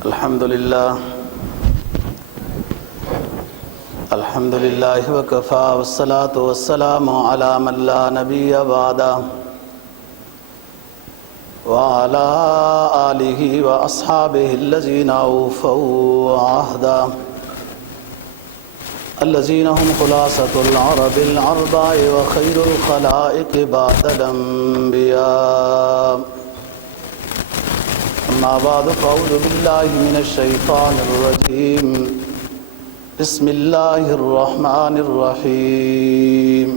الحمد لله وكفى والصلاة والسلام على من لا نبي بعده وعلى آله وأصحابه الذين أوفوا عهدا الذين هم خلاصة العرب الأربع وخير الخلائق بعد الأنبياء. أما بعد فأعوذ بالله من الشيطان الرجيم. بسم الله الرحمن الرحيم.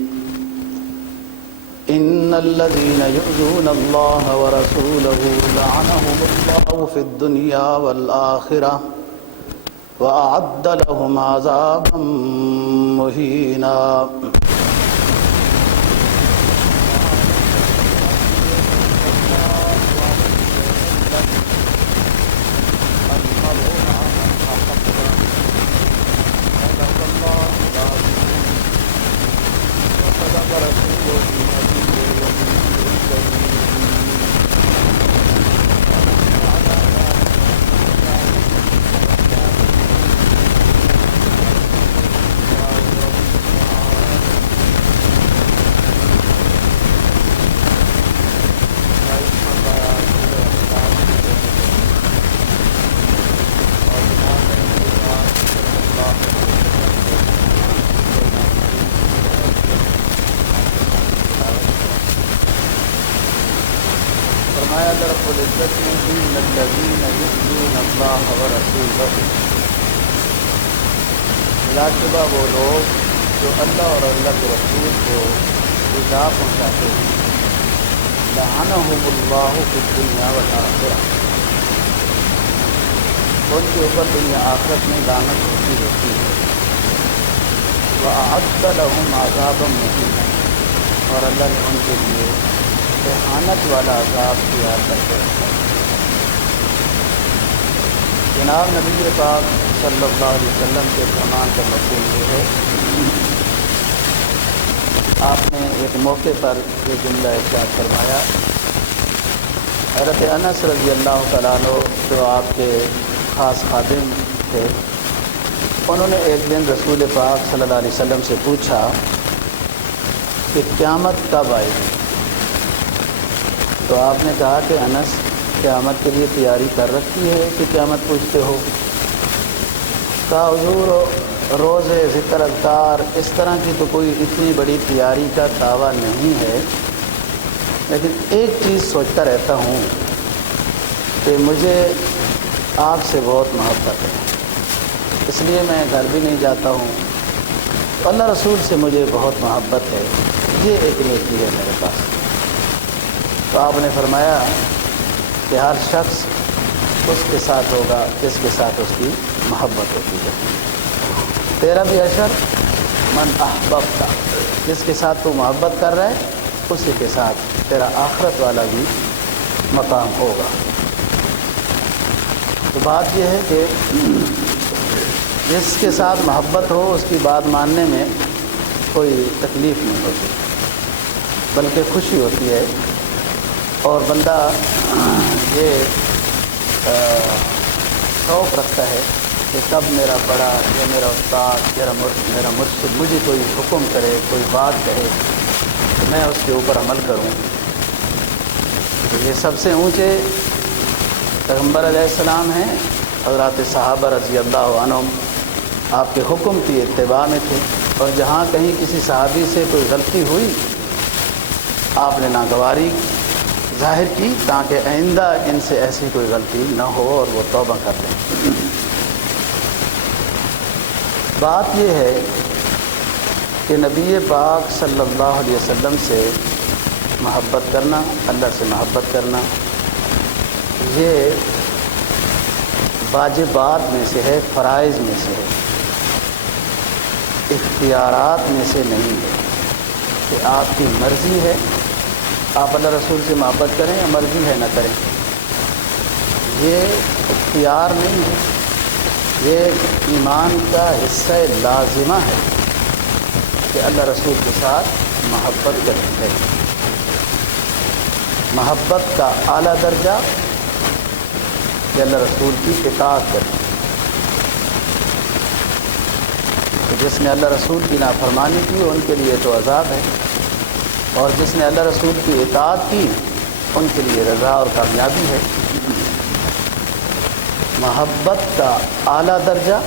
إن الذين يؤذون الله ورسوله لعنهم الله في الدنيا والآخرة وأعد لهم عذابا مهينا. رب العزت نے ان الذین یؤذون اللہ ورسولہ، بلا شبہ وہ لوگ جو اللہ اور اللہ کے رسول کو ایذا پہنچاتے ہیں، لعنہم اللہ فی الدنیا والآخرہ، ان کے اوپر دنیا آخرت میں لعنت ہوتی رہتی ہے، وأعد لهم عذابا مہینا، اور اللہ نے ان کے لیے احانت والا عذاب تیار کر کے رکھا ہے۔ جناب نبی پاک صلی اللہ علیہ وسلم کے فرمان کا مفہوم یہ ہے، آپ نے ایک موقع پر یہ جملہ ارشاد فرمایا۔ حضرت انس رضی اللہ تعالیٰ عنہ جو آپ کے خاص خادم تھے، انہوں نے ایک دن رسول پاک صلی اللہ علیہ وسلم سے پوچھا کہ قیامت کب آئے گی؟ تو آپ نے کہا کہ انس، قیامت کے لیے تیاری کر رکھی ہے کہ قیامت پوچھتے ہو؟ کہا حضور روزے ذکر اذکار اس طرح کی تو کوئی اتنی بڑی تیاری کا دعویٰ نہیں ہے، لیکن ایک چیز سوچتا رہتا ہوں کہ مجھے آپ سے بہت محبت ہے، اس لیے میں گھر بھی نہیں جاتا ہوں، اللہ رسول سے مجھے بہت محبت ہے، یہ ایک نیکی ہے میرے پاس۔ تو آپ نے فرمایا کہ ہر شخص اس کے ساتھ ہوگا جس کے ساتھ اس کی محبت ہوتی ہے۔ تیرا بھی اشر من احببتا، جس کے ساتھ تو محبت کر رہا ہے اسی کے ساتھ تیرا آخرت والا بھی مقام ہوگا۔ تو بات یہ ہے کہ جس کے ساتھ محبت ہو اس کی بات ماننے میں کوئی تکلیف نہیں ہوتی، بلکہ خوشی ہوتی ہے، اور بندہ یہ شوق رکھتا ہے کہ کب میرا بڑا یا میرا استاد میرا مرشد مجھے کوئی حکم کرے، کوئی بات کہے تو میں اس کے اوپر عمل کروں۔ تو یہ سب سے اونچے پیغمبر علیہ السلام ہیں، حضرات صحابہ رضی اللہ عنہم آپ کے حکم کی اتباع میں تھے، اور جہاں کہیں کسی صحابی سے کوئی غلطی ہوئی آپ نے ناگواری ظاہر کی تاکہ آئندہ ان سے ایسی کوئی غلطی نہ ہو اور وہ توبہ کر لیں۔ بات یہ ہے کہ نبی پاک صلی اللہ علیہ وسلم سے محبت کرنا، اللہ سے محبت کرنا، یہ واجبات میں سے ہے، فرائض میں سے ہے، اختیارات میں سے نہیں ہے کہ آپ کی مرضی ہے آپ اللہ رسول سے محبت کریں یا مرضی ہے نہ کریں۔ یہ اختیار نہیں ہے، یہ ایمان کا حصہ لازمہ ہے کہ اللہ رسول کے ساتھ محبت کرنی ہے۔ محبت کا اعلیٰ درجہ کہ اللہ رسول کی اطاعت کریں۔ تو جس نے اللہ رسول کی نافرمانی کی ان کے لیے تو عذاب ہے، اور جس نے اللہ رسول کی اطاعت کی ان کے لیے رضا اور کامیابی ہے۔ محبت کا اعلیٰ درجہ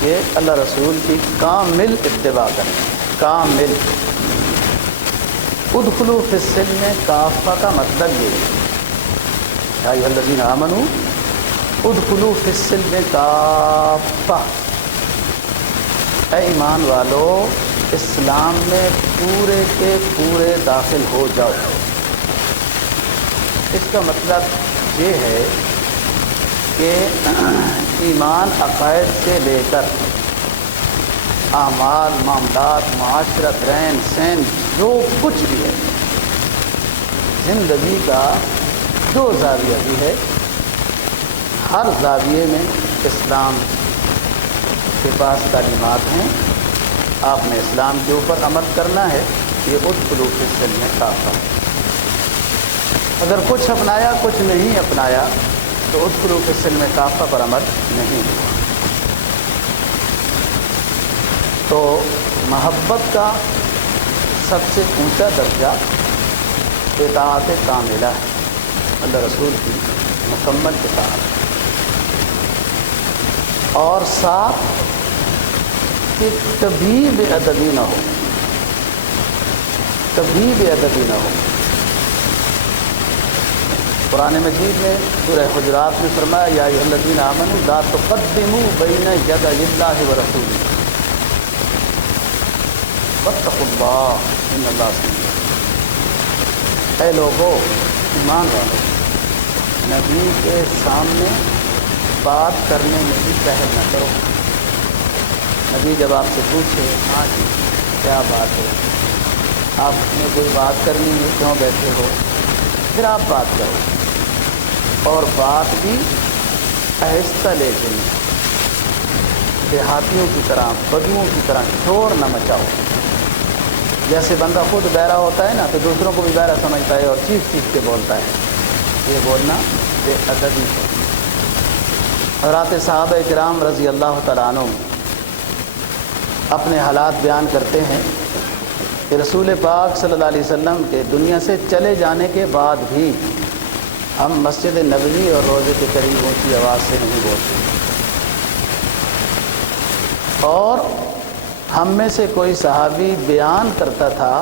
کہ اللہ رسول کی کامل اتباع کریں، کامل۔ ادخلوا فی السلم کافہ کا مطلب یہ ہے، یا ایھا الذین آمنوا ادخلوا فی السلم کافہ، اے ایمان والو اسلام میں پورے کے پورے داخل ہو جاؤ۔ اس کا مطلب یہ ہے کہ ایمان عقائد سے لے کر اعمال، معاملات، معاشرت، رہن سہن، جو کچھ بھی ہے، زندگی کا جو زاویہ بھی ہے، ہر زاویے میں اسلام کے پاس تعلیمات ہیں۔ آپ نے اسلام کے اوپر عمل کرنا ہے، یہ ادخلوا فی السلم کافہ۔ اگر کچھ اپنایا کچھ نہیں اپنایا تو ادخلوا فی السلم کافہ پر عمل نہیں ہوا۔ تو محبت کا سب سے اونچا درجہ اطاعت کاملہ ہے، اللہ رسول کی مکمل اطاعت، اور ساتھ کہ کبھی بے ادبی نہ ہو، کبھی بے ادبی نہ ہو۔ قرآن مجید میں سورہ حجرات میں فرمایا یا ایھا الذین آمنوا لا تقدموا بین یدی اللہ ورسولہ واتقوا اللہ ان اللہ سمیع۔ اے لوگو ایمان والو، نبی کے سامنے بات کرنے میں بھی پہل نہ کرو۔ نبی جب آپ سے پوچھے ہاں جی کیا بات ہے، آپ نے کوئی بات کرنی ہے، کیوں بیٹھے ہو، پھر آپ بات کرو، اور بات بھی آہستہ لے کے، دیہاتیوں کی طرح، بدوؤں کی طرح شور نہ مچاؤ۔ جیسے بندہ خود بہرا ہوتا ہے نا تو دوسروں کو بھی بہرا سمجھتا ہے اور چیخ چیخ کے بولتا ہے، یہ بولنا بے ادبی ہے۔ حضرات صحابہ کرام رضی اللہ تعالیٰ عنہ اپنے حالات بیان کرتے ہیں کہ رسول پاک صلی اللہ علیہ وسلم کے دنیا سے چلے جانے کے بعد بھی ہم مسجد نبوی اور روضے کے قریب اونچی آواز سے نہیں بولتے، اور ہم میں سے کوئی صحابی بیان کرتا تھا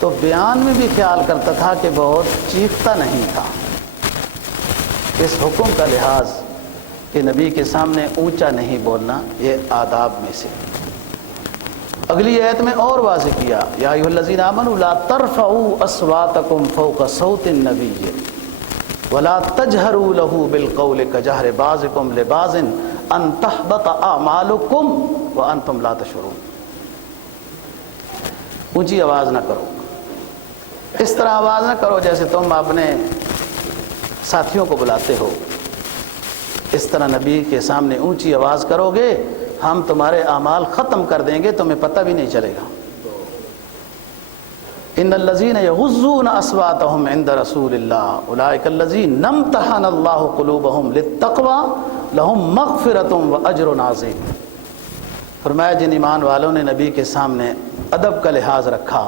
تو بیان میں بھی خیال کرتا تھا کہ بہت چیختا نہیں تھا۔ اس حکم کا لحاظ کہ نبی کے سامنے اونچا نہیں بولنا، یہ آداب میں سے۔ اگلی آیت میں اور واضح کیا یا ایھا الذین آمنوا لا ترفعوا اصواتکم فوق صوت النبی ولا تجہروا له بالقول کجہر بعضکم لبعض ان تحبط اعمالکم وانتم لا تشعرون۔ اونچی آواز نہ کرو، اس طرح آواز نہ کرو جیسے تم اپنے ساتھیوں کو بلاتے ہو، اس طرح نبی کے سامنے اونچی آواز کرو گے ہم تمہارے اعمال ختم کر دیں گے، تمہیں پتہ بھی نہیں چلے گا۔ ان الذین یغضون اصواتهم عند رسول اللہ اولئک الذین امتحن اللہ قلوبهم للتقوی لهم مغفرۃ واجر عظیم۔ فرمایا جن ایمان والوں نے نبی کے سامنے ادب کا لحاظ رکھا،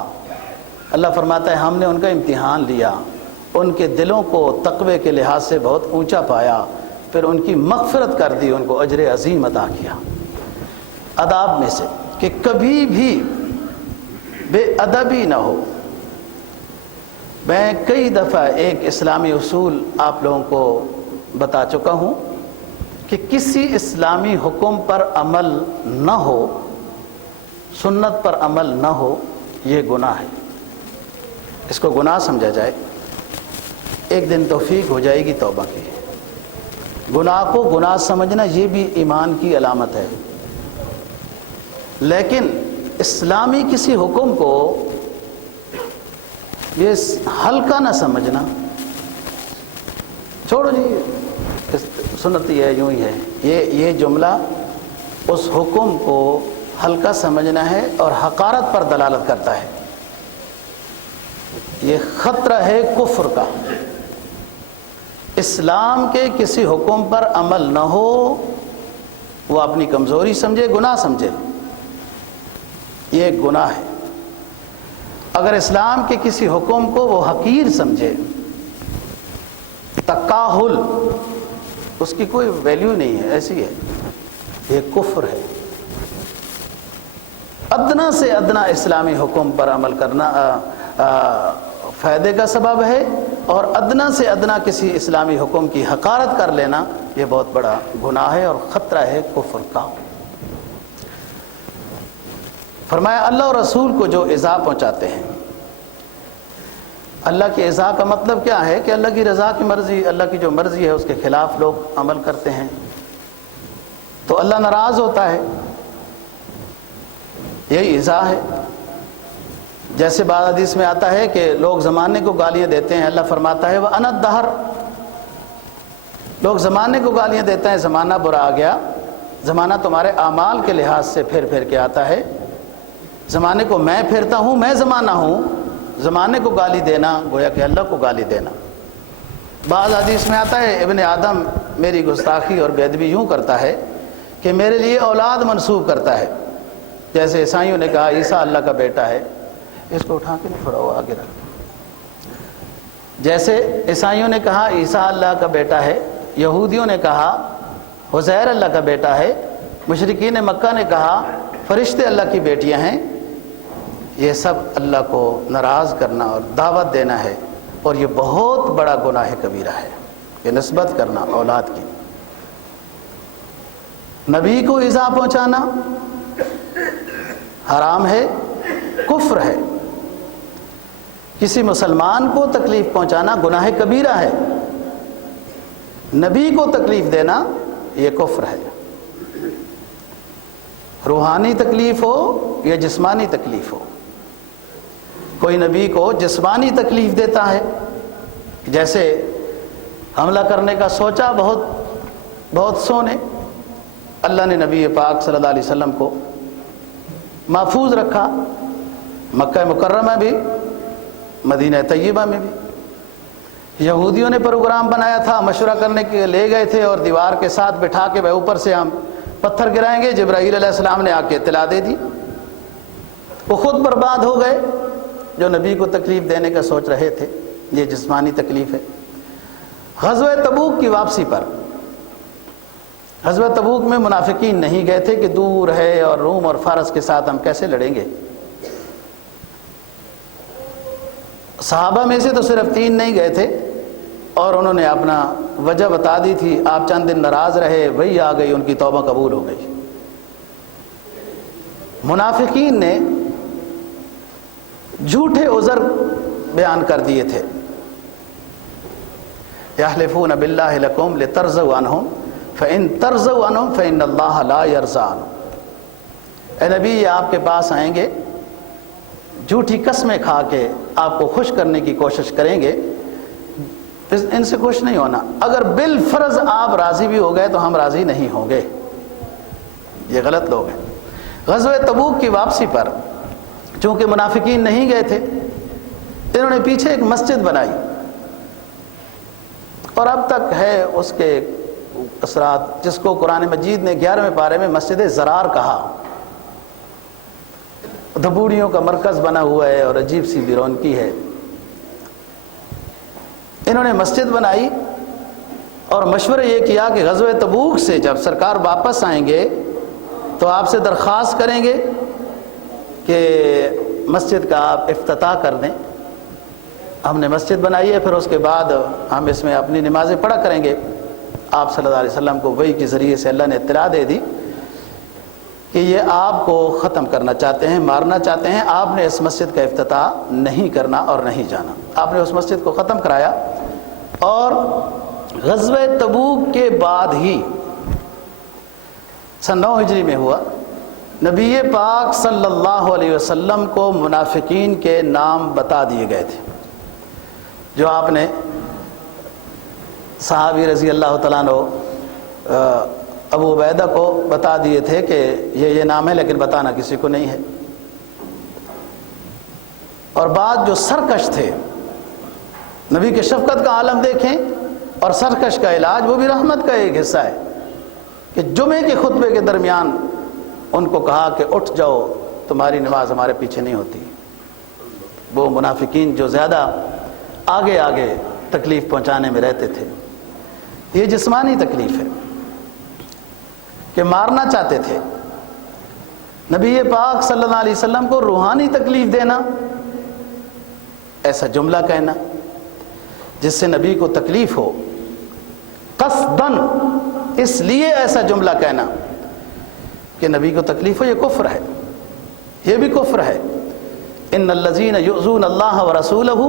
اللہ فرماتا ہے ہم نے ان کا امتحان لیا، ان کے دلوں کو تقوی کے لحاظ سے بہت اونچا پایا، پھر ان کی مغفرت کر دی، ان کو اجر عظیم عطا کیا۔ آداب میں سے کہ کبھی بھی بے ادبی نہ ہو۔ میں کئی دفعہ ایک اسلامی اصول آپ لوگوں کو بتا چکا ہوں کہ کسی اسلامی حکم پر عمل نہ ہو، سنت پر عمل نہ ہو، یہ گناہ ہے، اس کو گناہ سمجھا جائے۔ ایک دن توفیق ہو جائے گی توبہ کی۔ گناہ کو گناہ سمجھنا یہ بھی ایمان کی علامت ہے، لیکن اسلامی کسی حکم کو یہ ہلکا نہ سمجھنا، چھوڑو جی سنتی ہے یوں ہی ہے، یہ جملہ اس حکم کو ہلکا سمجھنا ہے اور حقارت پر دلالت کرتا ہے۔ یہ خطرہ ہے کفر کا۔ اسلام کے کسی حکم پر عمل نہ ہو وہ اپنی کمزوری سمجھے، گناہ سمجھے، یہ ایک گناہ ہے۔ اگر اسلام کے کسی حکم کو وہ حقیر سمجھے، تکاہل، اس کی کوئی ویلیو نہیں ہے، ایسی ہے، یہ کفر ہے۔ ادنا سے ادنا اسلامی حکم پر عمل کرنا فائدے کا سبب ہے، اور ادنا سے ادنا کسی اسلامی حکم کی حقارت کر لینا یہ بہت بڑا گناہ ہے اور خطرہ ہے کفر کا۔ فرمایا اللہ اور رسول کو جو ایذا پہنچاتے ہیں، اللہ کی ایذا کا مطلب کیا ہے کہ اللہ کی رضا کی مرضی، اللہ کی جو مرضی ہے اس کے خلاف لوگ عمل کرتے ہیں تو اللہ ناراض ہوتا ہے، یہی ایذا ہے۔ جیسے بعض حدیث میں آتا ہے کہ لوگ زمانے کو گالیاں دیتے ہیں، اللہ فرماتا ہے وَأَنَا الدَّهْرُ، لوگ زمانے کو گالیاں دیتے ہیں، زمانہ برا آ گیا، زمانہ تمہارے اعمال کے لحاظ سے پھر پھر کے آتا ہے، زمانے کو میں پھرتا ہوں، میں زمانہ ہوں، زمانے کو گالی دینا گویا کہ اللہ کو گالی دینا۔ بعض حدیث میں آتا ہے ابن آدم میری گستاخی اور بے ادبی یوں کرتا ہے کہ میرے لیے اولاد منسوب کرتا ہے، جیسے عیسائیوں نے کہا عیسیٰ اللہ کا بیٹا ہے، اس کو اٹھا کے نہیں تھوڑا وہ آگے رکھ، جیسے عیسائیوں نے کہا عیسیٰ اللہ کا بیٹا ہے، یہودیوں نے کہا عزیر اللہ کا بیٹا ہے، مشرکین مکہ نے کہا فرشتے اللہ کی بیٹیاں ہیں۔ یہ سب اللہ کو ناراض کرنا اور دعوت دینا ہے، اور یہ بہت بڑا گناہ کبیرہ ہے کہ نسبت کرنا اولاد کی۔ نبی کو ایذا پہنچانا حرام ہے، کفر ہے۔ کسی مسلمان کو تکلیف پہنچانا گناہ کبیرہ ہے، نبی کو تکلیف دینا یہ کفر ہے۔ روحانی تکلیف ہو یا جسمانی تکلیف ہو، کوئی نبی کو جسمانی تکلیف دیتا ہے، جیسے حملہ کرنے کا سوچا بہت سو نے، اللہ نے نبی پاک صلی اللہ علیہ وسلم کو محفوظ رکھا، مکہ مکرمہ بھی، مدینہ طیبہ میں بھی۔ یہودیوں نے پروگرام بنایا تھا، مشورہ کرنے کے لے گئے تھے اور دیوار کے ساتھ بٹھا کے اوپر سے ہم پتھر گرائیں گے، جبرائیل علیہ السلام نے آ کے اطلاع دے دی، وہ خود برباد ہو گئے جو نبی کو تکلیف دینے کا سوچ رہے تھے۔ یہ جسمانی تکلیف ہے۔ غزوہ تبوک کی واپسی پر، غزوہ تبوک میں منافقین نہیں گئے تھے کہ دور ہے اور روم اور فارس کے ساتھ ہم کیسے لڑیں گے۔ صحابہ میں سے تو صرف 3 نہیں گئے تھے، اور انہوں نے اپنا وجہ بتا دی تھی، آپ چند دن ناراض رہے، وہی آ گئی، ان کی توبہ قبول ہو گئی۔ منافقین نے جھوٹے عذر بیان کر دیے تھے، یحلفون باللہ لکم لترضوا عنہم فإن ترضوا عنہم فإن اللہ لا یرضی عنہم۔ اے نبی یہ آپ کے پاس آئیں گے، جھوٹی قسمیں کھا کے آپ کو خوش کرنے کی کوشش کریں گے، ان سے خوش نہیں ہونا، اگر بالفرض آپ راضی بھی ہو گئے تو ہم راضی نہیں ہوں گے۔ یہ غلط لوگ ہیں۔ غزوہ تبوک کی واپسی پر چونکہ منافقین نہیں گئے تھے، انہوں نے پیچھے ایک مسجد بنائی، اور اب تک ہے اس کے اثرات، جس کو قرآن مجید نے 11ویں پارے میں مسجد زرار کہا۔ دھبوڑیوں کا مرکز بنا ہوا ہے اور عجیب سی بھی رونقی ہے۔ انہوں نے مسجد بنائی اور مشورہ یہ کیا کہ غزوہ تبوک سے جب سرکار واپس آئیں گے تو آپ سے درخواست کریں گے کہ مسجد کا آپ افتتاح کر دیں۔ ہم نے مسجد بنائی ہے، پھر اس کے بعد ہم اس میں اپنی نمازیں پڑھا کریں گے۔ آپ صلی اللہ علیہ وسلم کو وحی کے ذریعے سے اللہ نے اطلاع دے دی کہ یہ آپ کو ختم کرنا چاہتے ہیں، مارنا چاہتے ہیں، آپ نے اس مسجد کا افتتاح نہیں کرنا اور نہیں جانا۔ آپ نے اس مسجد کو ختم کرایا، اور غزوہ تبوک کے بعد ہی سن 9 ہجری میں ہوا، نبی پاک صلی اللہ علیہ وسلم کو منافقین کے نام بتا دیے گئے تھے، جو آپ نے صحابی رضی اللہ تعالیٰ عنہ ابو عبیدہ کو بتا دیے تھے کہ یہ نام ہے، لیکن بتانا کسی کو نہیں ہے۔ اور بعد جو سرکش تھے، نبی کے شفقت کا عالم دیکھیں، اور سرکش کا علاج وہ بھی رحمت کا ایک حصہ ہے کہ جمعے کے خطبے کے درمیان ان کو کہا کہ اٹھ جاؤ، تمہاری نماز ہمارے پیچھے نہیں ہوتی۔ وہ منافقین جو زیادہ آگے آگے تکلیف پہنچانے میں رہتے تھے، یہ جسمانی تکلیف ہے کہ مارنا چاہتے تھے، نبی پاک صلی اللہ علیہ وسلم کو روحانی تکلیف دینا، ایسا جملہ کہنا جس سے نبی کو تکلیف ہو، قصداً اس لیے ایسا جملہ کہنا کہ نبی کو تکلیف ہو، یہ کفر ہے، یہ بھی کفر ہے۔ ان الذین یؤذون اللہ ورسولہ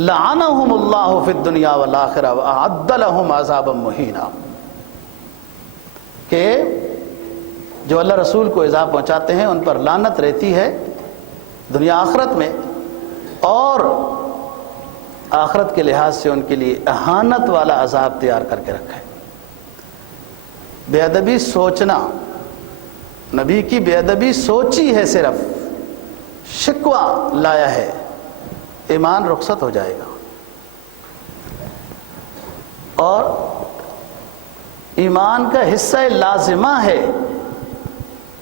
لعنہم اللہ فی الدنیا والآخرہ واعد لہم عذابا مہینا، کہ جو اللہ رسول کو ایذا پہنچاتے ہیں ان پر لعنت رہتی ہے دنیا آخرت میں، اور آخرت کے لحاظ سے ان کے لیے اہانت والا عذاب تیار کر کے رکھا ہے۔ بے ادبی سوچنا، نبی کی بے ادبی سوچی ہے، صرف شکوہ لایا ہے، ایمان رخصت ہو جائے گا۔ اور ایمان کا حصہ لازمہ ہے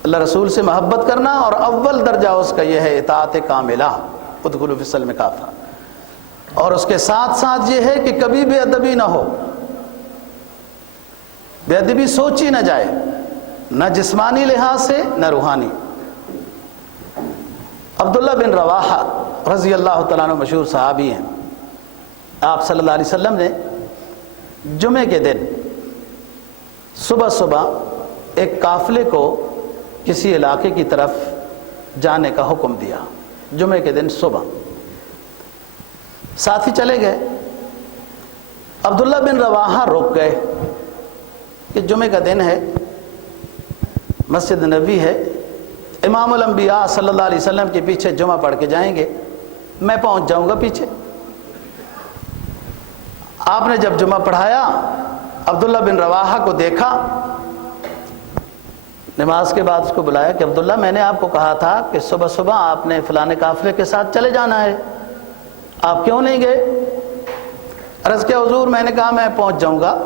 اللہ رسول سے محبت کرنا، اور اول درجہ اس کا یہ ہے اطاعت کاملہ، ادخلوا فی السلم کافہ، اور اس کے ساتھ ساتھ یہ ہے کہ کبھی بے ادبی نہ ہو، بے ادبی سوچی نہ جائے، نہ جسمانی لحاظ سے نہ روحانی۔ عبداللہ بن رواحہ رضی اللہ تعالیٰ عنہ مشہور صحابی ہیں، آپ صلی اللہ علیہ وسلم نے جمعے کے دن صبح صبح ایک قافلے کو کسی علاقے کی طرف جانے کا حکم دیا، جمعے کے دن صبح ساتھی چلے گئے، عبداللہ بن رواحہ رک گئے کہ جمعے کا دن ہے، مسجد نبوی ہے، امام الانبیاء صلی اللہ علیہ وسلم کے پیچھے جمعہ پڑھ کے جائیں گے، میں پہنچ جاؤں گا پیچھے۔ آپ نے جب جمعہ پڑھایا، عبداللہ بن رواحہ کو دیکھا، نماز کے بعد اس کو بلایا کہ عبداللہ میں نے آپ کو کہا تھا کہ صبح صبح آپ نے فلانے قافلے کے ساتھ چلے جانا ہے، آپ کیوں نہیں گئے؟ عرض کیا حضور، میں نے کہا میں پہنچ جاؤں گا،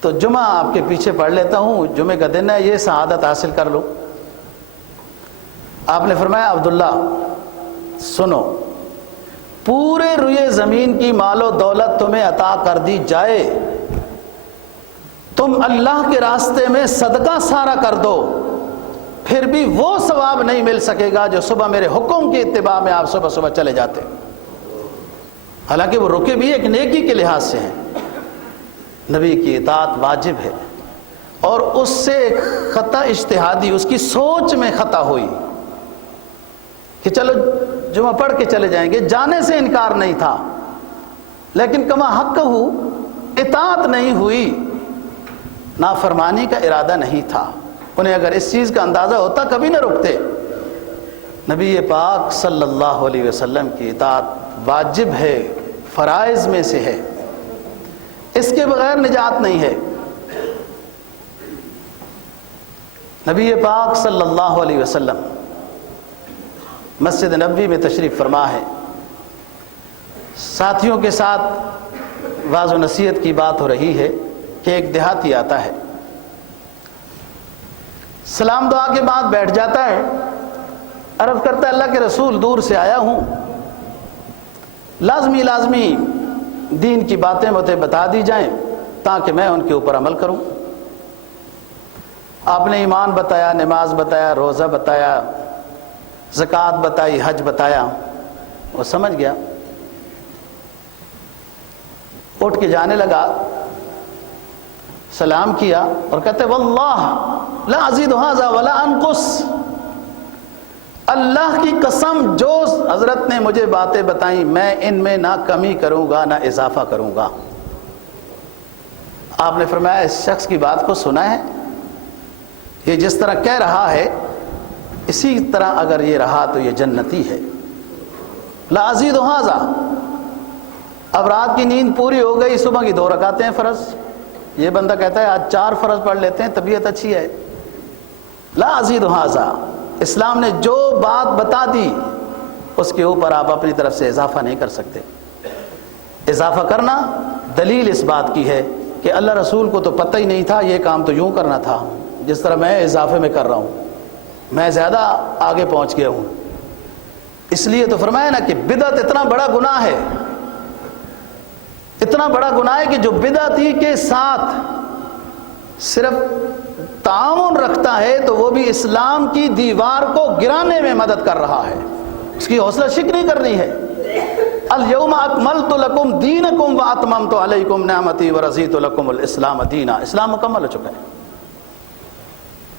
تو جمعہ آپ کے پیچھے پڑھ لیتا ہوں، جمعے کا دن ہے، یہ سعادت حاصل کر لوں۔ آپ نے فرمایا عبداللہ سنو، پورے روئے زمین کی مال و دولت تمہیں عطا کر دی جائے، تم اللہ کے راستے میں صدقہ سارا کر دو، پھر بھی وہ ثواب نہیں مل سکے گا جو صبح میرے حکم کی اتباع میں آپ صبح صبح چلے جاتے۔ حالانکہ وہ رکے بھی ایک نیکی کے لحاظ سے ہیں، نبی کی اطاعت واجب ہے، اور اس سے ایک خطا اجتہادی، اس کی سوچ میں خطا ہوئی کہ چلو جمعہ پڑھ کے چلے جائیں گے، جانے سے انکار نہیں تھا، لیکن کما حق ہو، اطاعت نہیں ہوئی، نافرمانی کا ارادہ نہیں تھا۔ انہیں اگر اس چیز کا اندازہ ہوتا کبھی نہ رکتے۔ نبی پاک صلی اللہ علیہ وسلم کی اطاعت واجب ہے، فرائض میں سے ہے، اس کے بغیر نجات نہیں ہے۔ نبی پاک صلی اللہ علیہ وسلم مسجد نبوی میں تشریف فرما ہے، ساتھیوں کے ساتھ واعظ و نصیحت کی بات ہو رہی ہے کہ ایک دیہاتی آتا ہے، سلام دعا کے بعد بیٹھ جاتا ہے، عرض کرتا ہے اللہ کے رسول دور سے آیا ہوں، لازمی دین کی باتیں مجھے بتا دی جائیں تاکہ میں ان کے اوپر عمل کروں۔ آپ نے ایمان بتایا، نماز بتایا، روزہ بتایا، زکوٰۃ بتائی، حج بتایا، وہ سمجھ گیا، اٹھ کے جانے لگا، سلام کیا اور کہتے واللہ لا ازید ھذا ولا انقص، اللہ کی قسم جو حضرت نے مجھے باتیں بتائیں میں ان میں نہ کمی کروں گا نہ اضافہ کروں گا۔ آپ نے فرمایا اس شخص کی بات کو سنا ہے، یہ جس طرح کہہ رہا ہے اسی طرح اگر یہ رہا تو یہ جنتی ہے۔ لا ازید ھذا، اب رات کی نیند پوری ہو گئی، صبح کی 2 رکعتیں فرض، یہ بندہ کہتا ہے آج 4 فرض پڑھ لیتے ہیں، طبیعت اچھی ہے۔ لا ازید ھذا، اسلام نے جو بات بتا دی اس کے اوپر آپ اپنی طرف سے اضافہ نہیں کر سکتے۔ اضافہ کرنا دلیل اس بات کی ہے کہ اللہ رسول کو تو پتہ ہی نہیں تھا یہ کام تو یوں کرنا تھا جس طرح میں اضافے میں کر رہا ہوں، میں زیادہ آگے پہنچ گیا ہوں۔ اس لیے تو فرمایا نا کہ بدعت اتنا بڑا گناہ ہے، اتنا بڑا گناہ ہے کہ جو بدعتی کے ساتھ صرف تعاون رکھتا ہے تو وہ بھی اسلام کی دیوار کو گرانے میں مدد کر رہا ہے، اس کی حوصلہ شک نہیں کرنی ہے۔ الیوم اکملت لکم دینکم واتممت علیکم نعمتی ورضیت لکم الاسلام دینا، اسلام مکمل ہو چکا ہے۔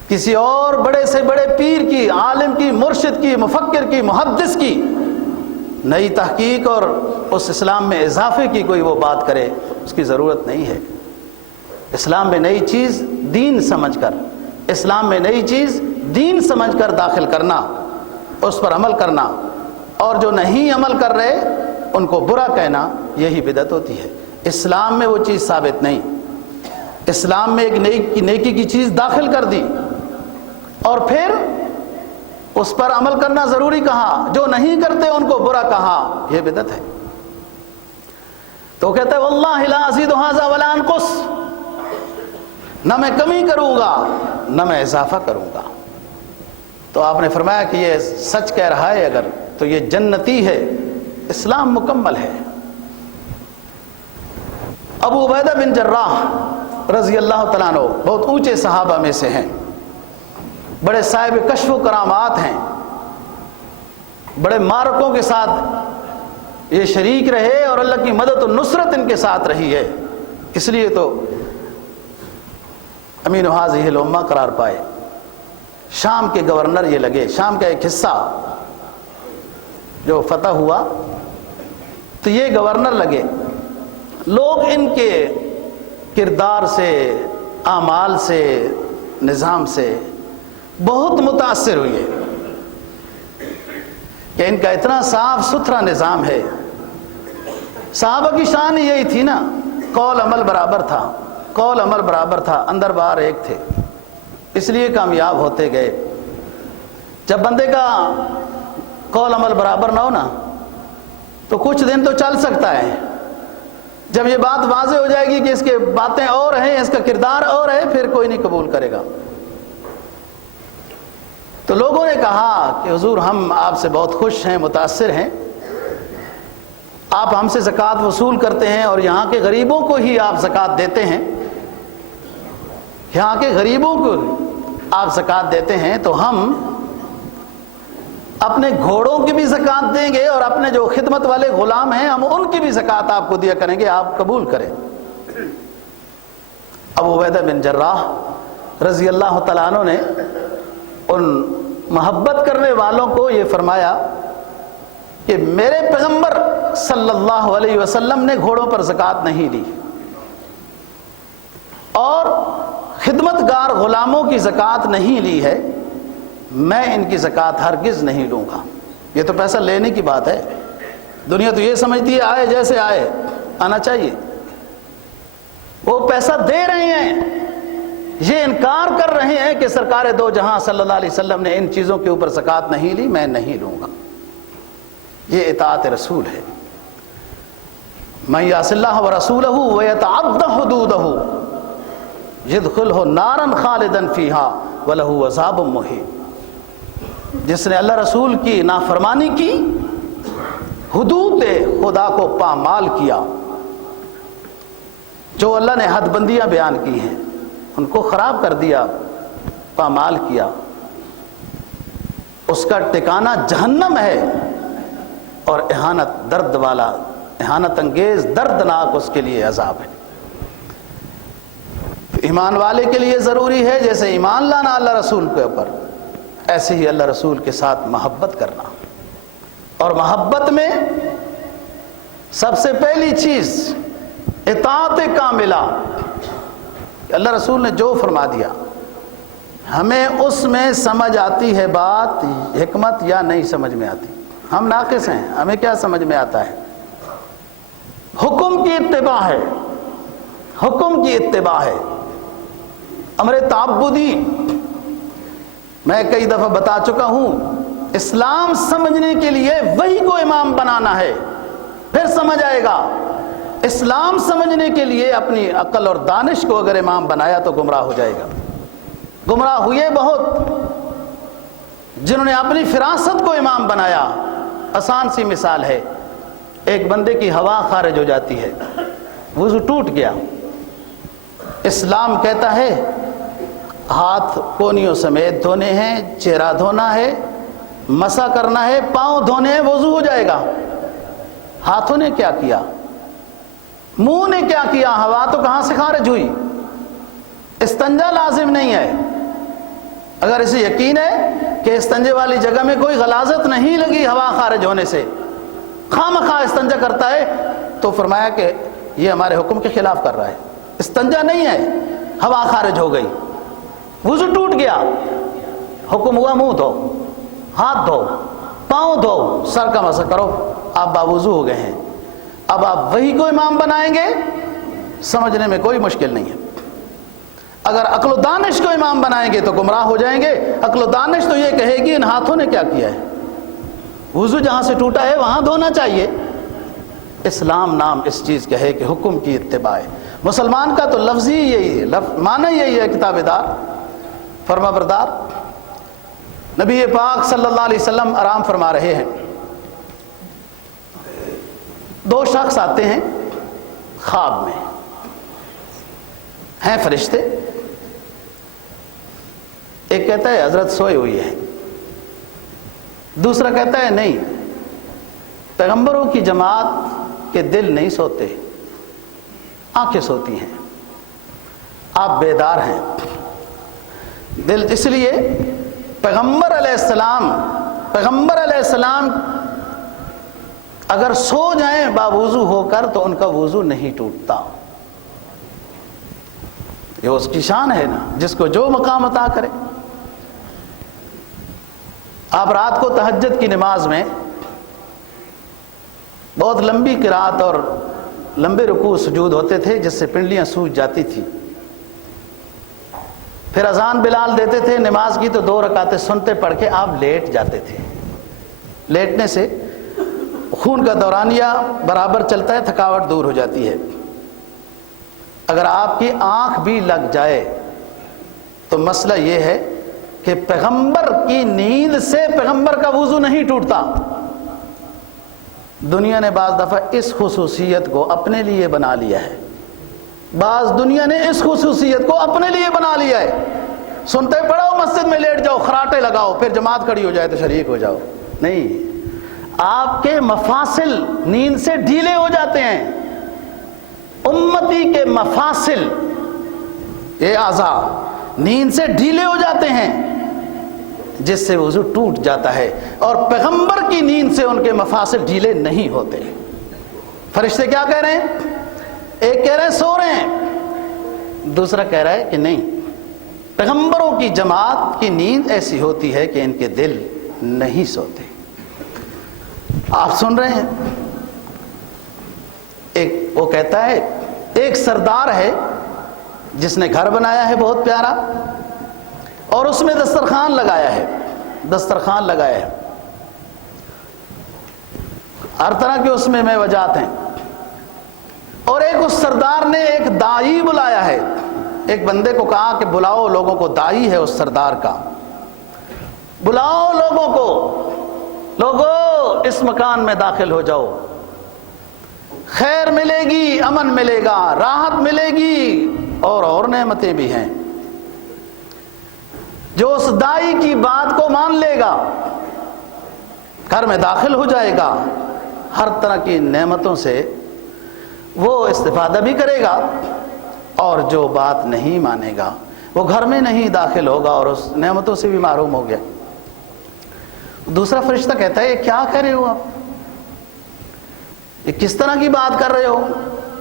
کسی اور بڑے سے بڑے پیر کی، عالم کی، مرشد کی، مفکر کی، محدث کی نئی تحقیق اور اس اسلام میں اضافے کی کوئی وہ بات کرے، اس کی ضرورت نہیں ہے۔ اسلام میں نئی چیز دین سمجھ کر، اسلام میں نئی چیز دین سمجھ کر داخل کرنا، اس پر عمل کرنا، اور جو نہیں عمل کر رہے ان کو برا کہنا، یہی بدعت ہوتی ہے۔ اسلام میں وہ چیز ثابت نہیں، اسلام میں ایک نیکی کی چیز داخل کر دی اور پھر اس پر عمل کرنا ضروری کہا، جو نہیں کرتے ان کو برا کہا، یہ بدعت ہے۔ تو کہتا ہے واللہ لا ازید ھذا ولا انقص، نہ میں کمی کروں گا نہ میں اضافہ کروں گا۔ تو آپ نے فرمایا کہ یہ سچ کہہ رہا ہے اگر تو یہ جنتی ہے، اسلام مکمل ہے۔ ابو عبیدہ بن جراح رضی اللہ تعالیٰ عنہ بہت اونچے صحابہ میں سے ہیں، بڑے صاحب کشف و کرامات ہیں، بڑے مارکوں کے ساتھ یہ شریک رہے اور اللہ کی مدد و نصرت ان کے ساتھ رہی ہے، اس لیے تو امین ھذہ الامہ قرار پائے۔ شام کے گورنر یہ لگے، شام کا ایک حصہ جو فتح ہوا تو یہ گورنر لگے۔ لوگ ان کے کردار سے، اعمال سے، نظام سے بہت متاثر ہوئے کہ ان کا اتنا صاف ستھرا نظام ہے۔ صحابہ کی شان یہی تھی نا، قول عمل برابر تھا، قول عمل برابر تھا، اندر باہر ایک تھے، اس لیے کامیاب ہوتے گئے۔ جب بندے کا قول عمل برابر نہ ہو نا تو کچھ دن تو چل سکتا ہے، جب یہ بات واضح ہو جائے گی کہ اس کے باتیں اور ہیں، اس کا کردار اور ہے، پھر کوئی نہیں قبول کرے گا۔ تو لوگوں نے کہا کہ حضور ہم آپ سے بہت خوش ہیں، متاثر ہیں، آپ ہم سے زکوٰۃ وصول کرتے ہیں اور یہاں کے غریبوں کو ہی آپ زکوٰۃ دیتے ہیں، یہاں کے غریبوں کو آپ زکوٰۃ دیتے ہیں، تو ہم اپنے گھوڑوں کی بھی زکوٰۃ دیں گے اور اپنے جو خدمت والے غلام ہیں ہم ان کی بھی زکوٰۃ آپ کو دیا کریں گے، آپ قبول کریں۔ ابو عبیدہ بن جراح رضی اللہ تعالیٰ عنہ نے ان محبت کرنے والوں کو یہ فرمایا کہ میرے پیغمبر صلی اللہ علیہ وسلم نے گھوڑوں پر زکوٰۃ نہیں لی، اور خدمت گار غلاموں کی زکوٰۃ نہیں لی ہے، میں ان کی زکوٰۃ ہرگز نہیں لوں گا۔ یہ تو پیسہ لینے کی بات ہے، دنیا تو یہ سمجھتی ہے آئے جیسے آئے آنا چاہیے، وہ پیسہ دے رہے ہیں، یہ انکار کر رہے ہیں کہ سرکار دو جہاں صلی اللہ علیہ وسلم نے ان چیزوں کے اوپر زکوٰۃ نہیں لی، میں نہیں لوں گا۔ یہ اطاعت رسول ہے۔ من یعص اللہ ورسولہ ویتعد حدودہ یدخلہ نارا خالدا فیہا ولہ عذاب مہین۔ جس نے اللہ رسول کی نافرمانی کی، حدود خدا کو پامال کیا، جو اللہ نے حد بندیاں بیان کی ہیں ان کو خراب کر دیا، پامال کیا، اس کا ٹھکانہ جہنم ہے، اور اہانت درد والا، اہانت انگیز دردناک اس کے لیے عذاب ہے۔ ایمان والے کے لیے ضروری ہے جیسے ایمان لانا اللہ رسول کے اوپر، ایسے ہی اللہ رسول کے ساتھ محبت کرنا، اور محبت میں سب سے پہلی چیز اطاعت کاملہ۔ اللہ رسول نے جو فرما دیا ہمیں اس میں سمجھ آتی ہے بات، حکمت یا نہیں سمجھ میں آتی، ہم ناقص ہیں، ہمیں کیا سمجھ میں آتا ہے؟ حکم کی اتباع ہے، حکم کی اتباع ہے، امر تعبدی۔ میں کئی دفعہ بتا چکا ہوں، اسلام سمجھنے کے لیے وحی کو امام بنانا ہے، پھر سمجھ آئے گا۔ اسلام سمجھنے کے لیے اپنی عقل اور دانش کو اگر امام بنایا تو گمراہ ہو جائے گا۔ گمراہ ہوئے بہت جنہوں نے اپنی فراست کو امام بنایا۔ آسان سی مثال ہے، ایک بندے کی ہوا خارج ہو جاتی ہے، وضو ٹوٹ گیا، اسلام کہتا ہے ہاتھ کونیوں سمیت دھونے ہیں، چہرہ دھونا ہے، مسح کرنا ہے، پاؤں دھونے ہیں، وضو ہو جائے گا۔ ہاتھوں نے کیا کیا؟ منہ نے کیا کیا؟ ہوا تو کہاں سے خارج ہوئی؟ استنجا لازم نہیں ہے۔ اگر اسے یقین ہے کہ استنجے والی جگہ میں کوئی غلاظت نہیں لگی ہوا خارج ہونے سے، خواہ استنجا کرتا ہے، تو فرمایا کہ یہ ہمارے حکم کے خلاف کر رہا ہے۔ استنجا نہیں ہے، ہوا خارج ہو گئی، وضو ٹوٹ گیا، حکم ہوا منہ دھو، ہاتھ دھو، پاؤں دھو، سر کا مسح کرو، آپ باوضو ہو گئے ہیں۔ اب آپ وہی کو امام بنائیں گے، سمجھنے میں کوئی مشکل نہیں ہے۔ اگر عقل و دانش کو امام بنائیں گے تو گمراہ ہو جائیں گے۔ عقل و دانش تو یہ کہے گی ان ہاتھوں نے کیا کیا ہے، وضو جہاں سے ٹوٹا ہے وہاں دھونا چاہیے۔ اسلام نام اس چیز کا ہے کہ حکم کی اتباع ہے۔ مسلمان کا تو لفظ ہی یہی ہے، معنی یہی ہے، کتاب دار، فرما بردار۔ نبی پاک صلی اللہ علیہ وسلم آرام فرما رہے ہیں، دو شخص آتے ہیں خواب میں، ہیں فرشتے، ایک کہتا ہے حضرت سوئے ہوئی ہے، دوسرا کہتا ہے نہیں، پیغمبروں کی جماعت کے دل نہیں سوتے، آنکھیں سوتی ہیں، آپ بیدار ہیں۔ دل اس لیے پیغمبر علیہ السلام اگر سو جائیں باوضو ہو کر تو ان کا وضو نہیں ٹوٹتا۔ یہ اس کی شان ہے نا، جس کو جو مقام عطا کرے۔ آپ رات کو تہجد کی نماز میں بہت لمبی قرات اور لمبے رکوع سجود ہوتے تھے جس سے پنڈلیاں سوج جاتی تھی، پھر اذان بلال دیتے تھے نماز کی تو 2 رکعتیں سنتے پڑھ کے آپ لیٹ جاتے تھے۔ لیٹنے سے خون کا دورانیہ برابر چلتا ہے، تھکاوٹ دور ہو جاتی ہے۔ اگر آپ کی آنکھ بھی لگ جائے تو مسئلہ یہ ہے کہ پیغمبر کی نیند سے پیغمبر کا وضو نہیں ٹوٹتا۔ دنیا نے بعض دفعہ اس خصوصیت کو اپنے لیے بنا لیا ہے، دنیا نے اس خصوصیت کو اپنے لیے بنا لیا ہے۔ سنتے پڑھو مسجد میں لیٹ جاؤ، خراٹے لگاؤ، پھر جماعت کھڑی ہو جائے تو شریک ہو جاؤ۔ نہیں، آپ کے مفاصل نیند سے ڈھیلے ہو جاتے ہیں۔ امتی کے مفاصل، یہ اعضاء نیند سے ڈھیلے ہو جاتے ہیں جس سے وضو ٹوٹ جاتا ہے، اور پیغمبر کی نیند سے ان کے مفاصل ڈھیلے نہیں ہوتے۔ فرشتے کیا کہہ رہے ہیں؟ ایک کہہ رہے ہیں سو رہے ہیں، دوسرا کہہ رہا ہے کہ نہیں، پیغمبروں کی جماعت کی نیند ایسی ہوتی ہے کہ ان کے دل نہیں سوتے۔ آپ سن رہے ہیں، ایک وہ کہتا ہے ایک سردار ہے جس نے گھر بنایا ہے بہت پیارا، اور اس میں دسترخوان لگایا ہے، ہر طرح کے اس میں میوجات ہیں۔ اور ایک اس سردار نے ایک داعی بلایا ہے، ایک بندے کو کہا کہ بلاؤ لوگوں کو، داعی ہے اس سردار کا، بلاؤ لوگوں کو، لوگوں اس مکان میں داخل ہو جاؤ، خیر ملے گی، امن ملے گا، راحت ملے گی، اور نعمتیں بھی ہیں۔ جو اس داعی کی بات کو مان لے گا، گھر میں داخل ہو جائے گا، ہر طرح کی نعمتوں سے وہ استفادہ بھی کرے گا، اور جو بات نہیں مانے گا وہ گھر میں نہیں داخل ہوگا اور اس نعمتوں سے بھی محروم ہو گیا۔ دوسرا فرشتہ کہتا ہے یہ کیا کہہ رہے ہو آپ، یہ کس طرح کی بات کر رہے ہو؟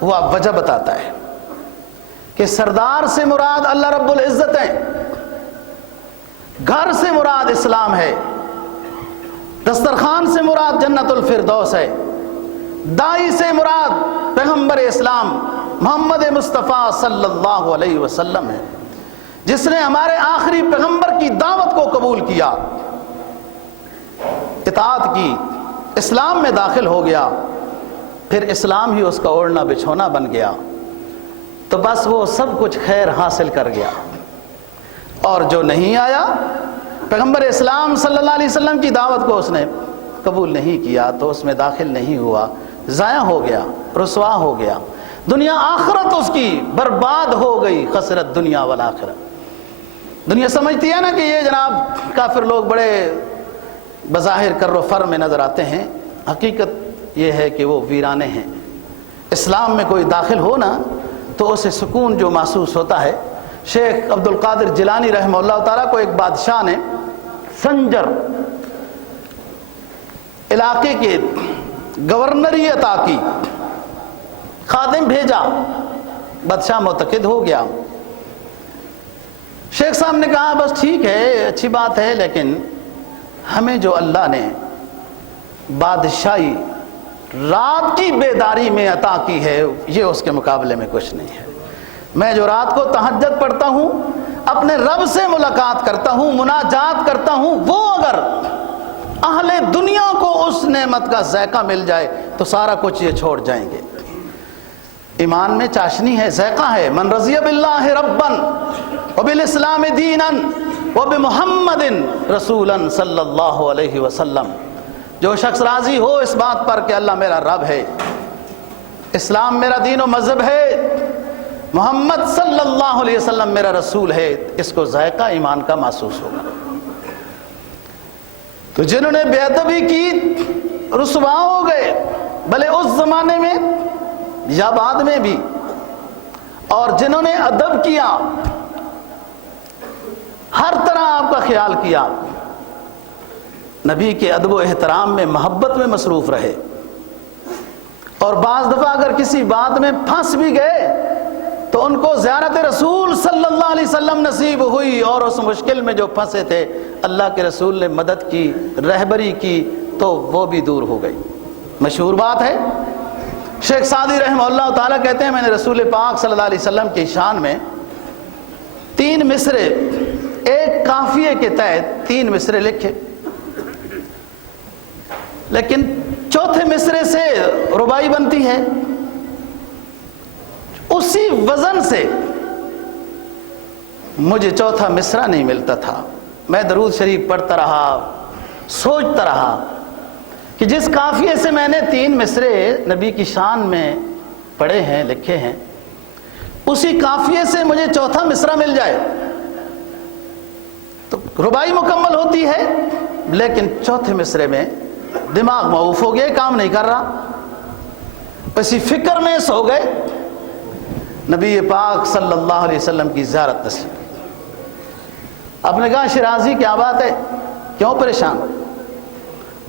وہ آپ وجہ بتاتا ہے کہ سردار سے مراد اللہ رب العزت ہے، گھر سے مراد اسلام ہے، دسترخوان سے مراد جنت الفردوس ہے، داعی سے مراد پیغمبر اسلام محمد مصطفیٰ صلی اللہ علیہ وسلم ہے، جس نے ہمارے آخری پیغمبر کی دعوت کو قبول کیا، اطاعت کی، اسلام میں داخل ہو گیا، پھر اسلام ہی اس کا اوڑھنا بچھونا بن گیا، تو بس وہ سب کچھ خیر حاصل کر گیا۔ اور جو نہیں آیا، پیغمبر اسلام صلی اللہ علیہ وسلم کی دعوت کو اس نے قبول نہیں کیا، تو اس میں داخل نہیں ہوا، ضائع ہو گیا، رسوا ہو گیا، دنیا آخرت اس کی برباد ہو گئی، خسرت دنیا والآخرت۔ دنیا سمجھتی ہے نا کہ یہ جناب کافر لوگ بڑے بظاہر کر و فر میں نظر آتے ہیں، حقیقت یہ ہے کہ وہ ویرانے ہیں۔ اسلام میں کوئی داخل ہو نا تو اسے سکون جو محسوس ہوتا ہے۔ شیخ عبد القادر جیلانی رحمہ اللہ تعالیٰ کو ایک بادشاہ نے سنجر علاقے کے گورنری عطا کی، خادم بھیجا، بادشاہ معتقد ہو گیا۔ شیخ صاحب نے کہا بس ٹھیک ہے، اچھی بات ہے، لیکن ہمیں جو اللہ نے بادشاہی رات کی بیداری میں عطا کی ہے یہ اس کے مقابلے میں کچھ نہیں ہے۔ میں جو رات کو تہجد پڑھتا ہوں، اپنے رب سے ملاقات کرتا ہوں، مناجات کرتا ہوں، وہ اگر اہل دنیا کو اس نعمت کا ذائقہ مل جائے تو سارا کچھ یہ چھوڑ جائیں گے۔ ایمان میں چاشنی ہے، ذائقہ ہے۔ من رضی باللہ ربا وبالاسلام دینا وبمحمد رسولا صلی اللہ علیہ وسلم، جو شخص راضی ہو اس بات پر کہ اللہ میرا رب ہے، اسلام میرا دین و مذہب ہے، محمد صلی اللہ علیہ وسلم میرا رسول ہے، اس کو ذائقہ ایمان کا محسوس ہوگا۔ تو جنہوں نے بے ادبی کی رسوا ہو گئے، بھلے اس زمانے میں یا بعد میں بھی، اور جنہوں نے ادب کیا، ہر طرح آپ کا خیال کیا، نبی کے ادب و احترام میں، محبت میں مصروف رہے، اور بعض دفعہ اگر کسی بات میں پھنس بھی گئے تو ان کو زیارت رسول صلی اللہ علیہ وسلم نصیب ہوئی، اور اس مشکل میں جو پھنسے تھے اللہ کے رسول نے مدد کی، رہبری کی، تو وہ بھی دور ہو گئی۔ مشہور بات ہے، شیخ سعدی رحمہ اللہ تعالیٰ کہتے ہیں میں نے رسول پاک صلی اللہ علیہ وسلم کی شان میں 3 مصرے، ایک قافیے کے تحت 3 مصرے لکھے، لیکن چوتھے مصرے سے رباعی بنتی ہے، اسی وزن سے مجھے چوتھا مصرع نہیں ملتا تھا۔ میں درود شریف پڑھتا رہا، سوچتا رہا کہ جس قافیے سے میں نے 3 مصرے نبی کی شان میں پڑھے ہیں، لکھے ہیں، اسی قافیے سے مجھے چوتھا مصرع مل جائے تو رباعی مکمل ہوتی ہے، لیکن چوتھے مصرے میں دماغ معوف ہو گیا، کام نہیں کر رہا، اسی فکر میں سو گئے۔ نبی پاک صلی اللہ علیہ وسلم کی زیارت نصیب۔ آپ نے کہا شیرازی کیا بات ہے، کیوں پریشان؟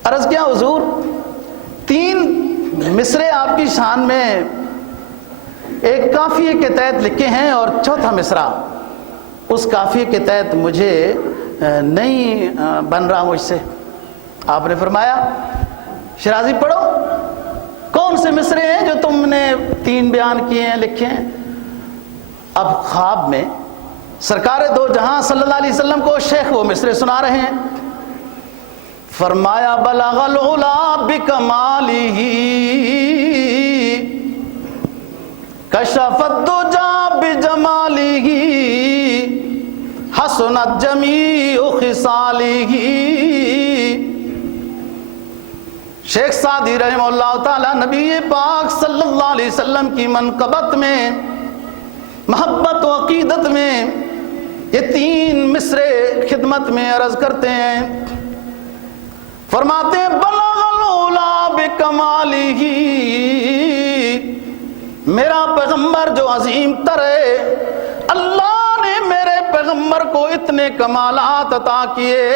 عرض کیا حضور، 3 مصرے آپ کی شان میں ایک قافیے کے تحت لکھے ہیں، اور چوتھا مصرع اس قافیے کے تحت مجھے نہیں بن رہا مجھ سے۔ آپ نے فرمایا شیرازی پڑھو، کون سے مصرے ہیں جو تم نے 3 بیان کیے ہیں، لکھے ہیں؟ اب خواب میں سرکار دو جہاں صلی اللہ علیہ وسلم کو شیخ وہ مصرے سنا رہے ہیں۔ فرمایا بلغ العلا بکمالہ کشف الدجا بجمالہ حسنت جمیع خصالہ۔ شیخ سعدی رحمہ اللہ تعالی نبی پاک صلی اللہ علیہ وسلم کی منقبت میں، محبت و عقیدت میں یہ 3 مصرے خدمت میں عرض کرتے ہیں۔ فرماتے ہیں بلغ العلا بکمالہ، میرا پیغمبر جو عظیم تر ہے، اللہ نے میرے پیغمبر کو اتنے کمالات عطا کیے،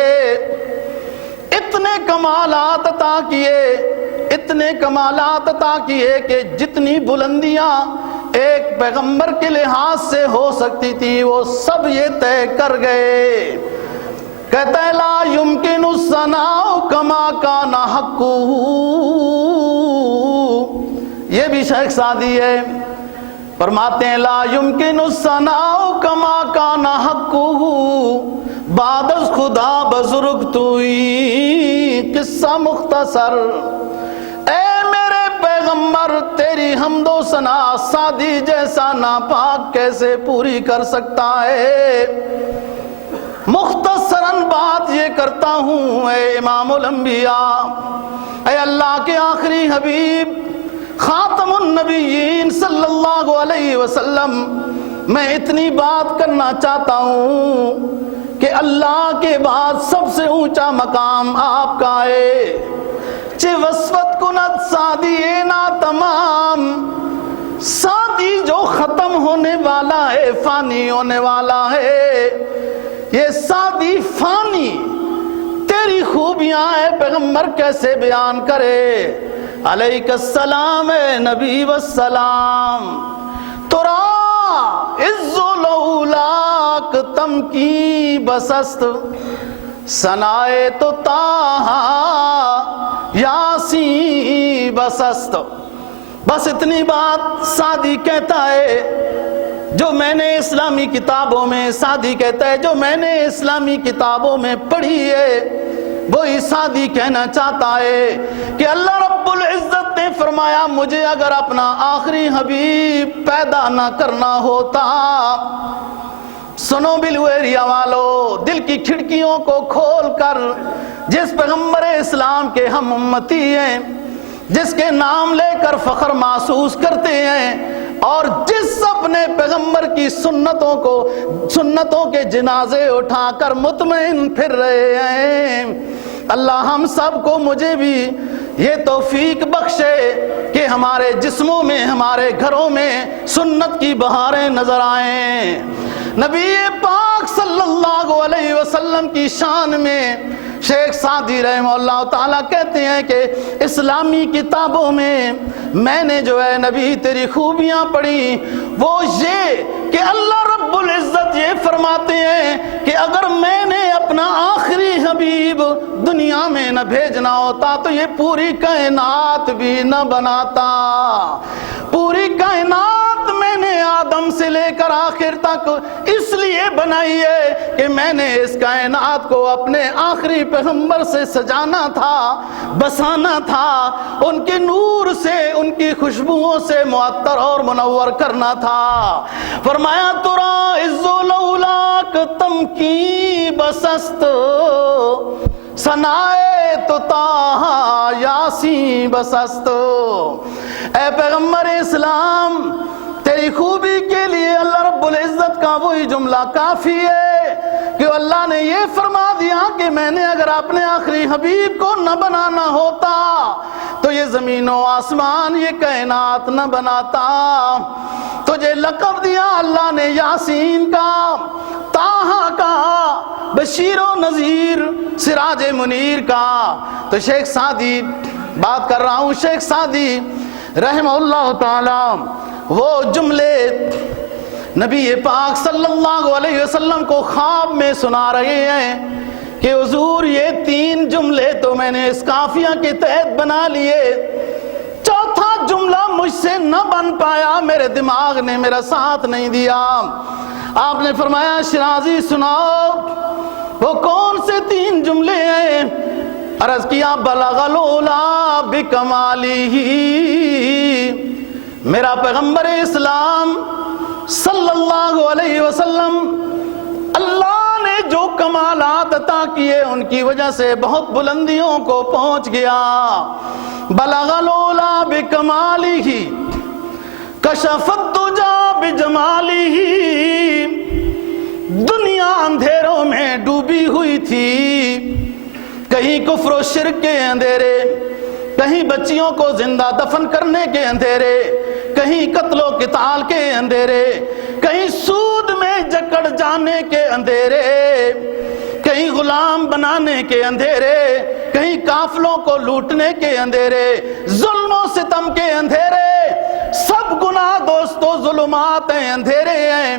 اتنے کمالات عطا کیے، اتنے کمالات عطا کیے کہ جتنی بلندیاں ایک پیغمبر کے لحاظ سے ہو سکتی تھی وہ سب یہ طے کر گئے۔ کہتا ہے لا یمکن الثناء کما کان حقہ، یہ بھی شیخ سعدی ہے، فرماتے ہیں لا یمکن الثناء کما کان حقہ بعد از خدا بزرگ توئی۔ قصہ مختصر، اے میرے پیغمبر پیغمبر تیری حمد و ثنا سعدی جیسا ناپاک کیسے پوری کر سکتا ہے؟ مختصراً بات یہ کرتا ہوں اے امام الانبیاء، اے اللہ کے آخری حبیب خاتم النبیین صلی اللہ علیہ وسلم، میں اتنی بات کرنا چاہتا ہوں کہ اللہ کے بعد سب سے اونچا مقام آپ کا ہے۔ چہ وصفت کنت سعدی نا تمام، سعدی جو ختم ہونے والا ہے، فانی ہونے والا ہے، یہ سعدی فانی، تیری خوبیاں اے پیغمبر کیسے بیان کرے؟ علیک السلام اے نبی والسلام، ترا عز لولاک تم کی بسست، ثنائے تو تاہا یاسی بسست۔ بس اتنی بات سعدی کہتا ہے جو میں نے اسلامی کتابوں میں، سعدی کہتا ہے جو میں نے اسلامی کتابوں میں پڑھی ہے، وہی سعدی کہنا چاہتا ہے کہ اللہ رب العزت نے فرمایا مجھے اگر اپنا آخری حبیب پیدا نہ کرنا ہوتا، سنو بلو ایریا والو، دل کی کھڑکیوں کو کھول کر جس پیغمبر اسلام کے ہم امتی ہیں، جس کے نام لے کر فخر محسوس کرتے ہیں، اور جس اپنے پیغمبر کی سنتوں کے جنازے اٹھا کر مطمئن پھر رہے ہیں، اللہ ہم سب کو، مجھے بھی یہ توفیق بخشے کہ ہمارے جسموں میں، ہمارے گھروں میں سنت کی بہاریں نظر آئیں۔ نبی پاک صلی اللہ علیہ وسلم کی شان میں شیخ سعدی رحمہ اللہ تعالیٰ کہتے ہیں کہ اسلامی کتابوں میں میں نے جو ہے نبی تیری خوبیاں پڑھی، وہ یہ کہ اللہ رب العزت یہ فرماتے ہیں کہ اگر میں نے اپنا آخری حبیب دنیا میں نہ بھیجنا ہوتا تو یہ پوری کائنات بھی نہ بناتا۔ پوری کائنات میں نے آدم سے لے کر آخر تک اس لیے بنائی ہے کہ میں نے اس کائنات کو اپنے آخری پیغمبر سے سجانا تھا، بسانا تھا، ان کے نور سے، ان کی خوشبوؤں سے معطر اور منور کرنا تھا۔ فرمایا ترا عز لولاک تم کی بسست، ثنائے تو تاہا یاسی بسست۔ اے پیغمبر اسلام، تیری خوبی کے لیے اللہ رب العزت کا وہی جملہ کافی ہے کہ اللہ نے یہ فرما دیا کہ میں نے اگر اپنے آخری حبیب کو نہ بنانا ہوتا تو یہ زمین و آسمان، یہ کائنات نہ بناتا۔ تجھے لقب دیا اللہ نے یاسین کا، طٰہٰ کا، بشیر و نذیر، سراج منیر کا۔ تو شیخ سعدی بات کر رہا ہوں، شیخ سعدی رحمہ اللہ تعالی وہ جملے نبی پاک صلی اللہ علیہ وسلم کو خواب میں سنا رہے ہیں کہ حضور یہ 3 جملے تو میں نے اس قافیہ کے تحت بنا لیے، چوتھا جملہ مجھ سے نہ بن پایا، میرے دماغ نے میرا ساتھ نہیں دیا۔ آپ نے فرمایا شرازی سناؤ وہ کون سے 3 جملے ہیں؟ عرض کیا بلغ العلا بکمالہ، میرا پیغمبر اسلام صلی اللہ علیہ وسلم اللہ نے جو کمالات عطا کیے ان کی وجہ سے بہت بلندیوں کو پہنچ گیا۔ بلغ العلا بکمالہ کشف الدجا بجمالہ، دنیا اندھیروں میں ڈوبی ہوئی تھی، کہیں کفر و شرک کے اندھیرے، کہیں بچیوں کو زندہ دفن کرنے کے اندھیرے، کہیں قتل و قتال کے اندھیرے، کہیں سود میں جکڑ جانے کے اندھیرے، کہیں غلام بنانے کے اندھیرے، کہیں قافلوں کو لوٹنے کے اندھیرے، ظلم و ستم کے اندھیرے، سب گناہ دوستو ظلمات ہیں، اندھیرے ہیں۔